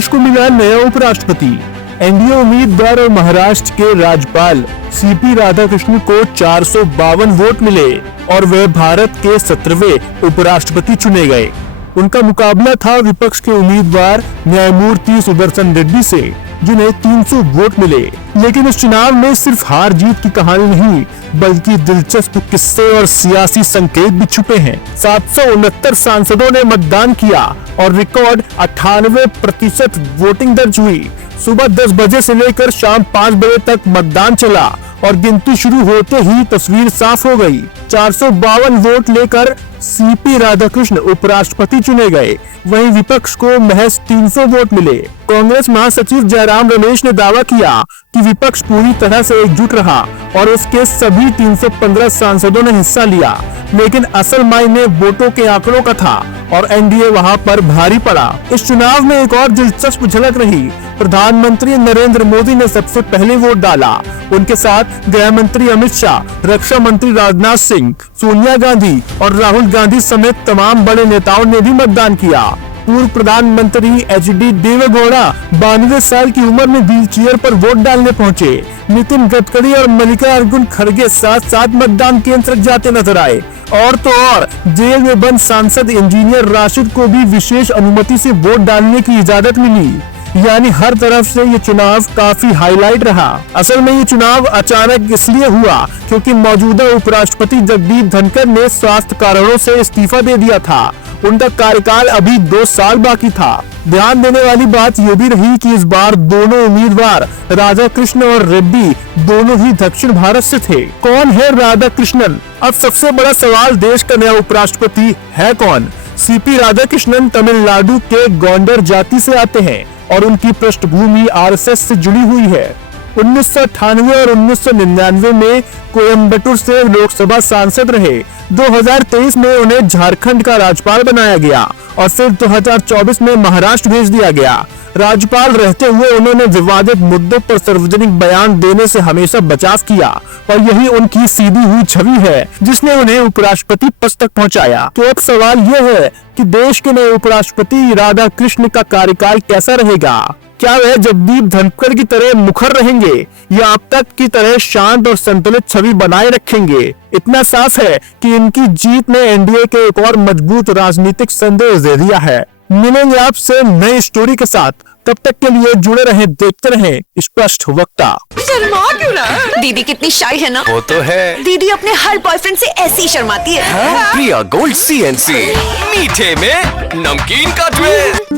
देश को मिला नया उपराष्ट्रपति। एनडीए उम्मीदवार और महाराष्ट्र के राज्यपाल सीपी राधाकृष्णन को 452 वोट मिले और वे भारत के 17वें उपराष्ट्रपति चुने गए। उनका मुकाबला था विपक्ष के उम्मीदवार न्यायमूर्ति सुदर्शन रेड्डी से, जिन्हें 300 वोट मिले। लेकिन इस चुनाव में सिर्फ हार जीत की कहानी नहीं, बल्कि दिलचस्प किस्से और सियासी संकेत भी छुपे हैं। 769 सांसदों ने मतदान किया और रिकॉर्ड 98% वोटिंग दर्ज हुई। सुबह 10 बजे से लेकर शाम 5 बजे तक मतदान चला और गिनती शुरू होते ही तस्वीर साफ हो गई। 452 वोट लेकर सीपी राधाकृष्ण उपराष्ट्रपति चुने गए। वहीं विपक्ष को महज 300 वोट मिले। कांग्रेस महासचिव जयराम रमेश ने दावा किया कि विपक्ष पूरी तरह से एकजुट रहा और उसके सभी 315 सांसदों ने हिस्सा लिया। लेकिन असल मायने वोटों के आंकड़ों का था और एनडीए वहां पर भारी पड़ा। इस चुनाव में एक और दिलचस्प झलक रही। प्रधानमंत्री नरेंद्र मोदी ने सबसे पहले वोट डाला। उनके साथ गृह मंत्री अमित शाह, रक्षा मंत्री राजनाथ सिंह, सोनिया गांधी और राहुल गांधी समेत तमाम बड़े नेताओं ने भी मतदान किया। पूर्व प्रधानमंत्री एचडी देवेगौड़ा 92 साल की उम्र में व्हील चेयर पर वोट डालने पहुंचे। नितिन गडकरी और मल्लिकार्जुन खड़गे साथ साथ मतदान केंद्र तक जाते नजर आए। और तो और जेल में बंद सांसद इंजीनियर राशिद को भी विशेष अनुमति से वोट डालने की इजाजत मिली। यानी हर तरफ से ये चुनाव काफी हाईलाइट रहा। असल में ये चुनाव अचानक इसलिए हुआ क्योंकि मौजूदा उपराष्ट्रपति जगदीप धनखड़ ने स्वास्थ्य कारणों से इस्तीफा दे दिया था। उनका कार्यकाल अभी 2 साल बाकी था। ध्यान देने वाली बात ये भी रही कि इस बार दोनों उम्मीदवार राधाकृष्ण और रेड्डी दोनों ही दक्षिण भारत से थे। कौन है राधाकृष्णन? अब सबसे बड़ा सवाल, देश का नया उपराष्ट्रपति है कौन? सीपी राधाकृष्णन तमिलनाडु के गोंडर जाति से आते हैं और उनकी पृष्ठभूमि आरएसएस से जुड़ी हुई है। 1998 और 1999 में कोयम्बटूर से लोकसभा सांसद रहे। 2023 में उन्हें झारखंड का राज्यपाल बनाया गया और फिर 2024 में महाराष्ट्र भेज दिया गया। राज्यपाल रहते हुए उन्होंने विवादित मुद्दों पर सार्वजनिक बयान देने से हमेशा बचाव किया और यही उनकी सीधी हुई छवि है जिसने उन्हें उपराष्ट्रपति पद तक पहुंचाया। तो अब सवाल यह है कि देश के नए उपराष्ट्रपति राधाकृष्ण का कार्यकाल कैसा रहेगा? क्या वह जगदीप धनखड़ की तरह मुखर रहेंगे या अब तक की तरह शांत और संतुलित छवि बनाए रखेंगे? इतना साफ है कि इनकी जीत ने एनडीए के एक और मजबूत राजनीतिक संदेश दे दिया है। मिलेंगे आपसे नई स्टोरी के साथ, तब तक के लिए जुड़े रहें, देखते रहें स्पष्ट वक्ता। शर्मा क्यों ना? दीदी कितनी शाय है ना? वो तो है। दीदी अपने हर बॉयफ्रेंड से ऐसी ही शर्माती है। प्रिया गोल्ड CNC, मीठे में नमकीन का ट्विस्ट।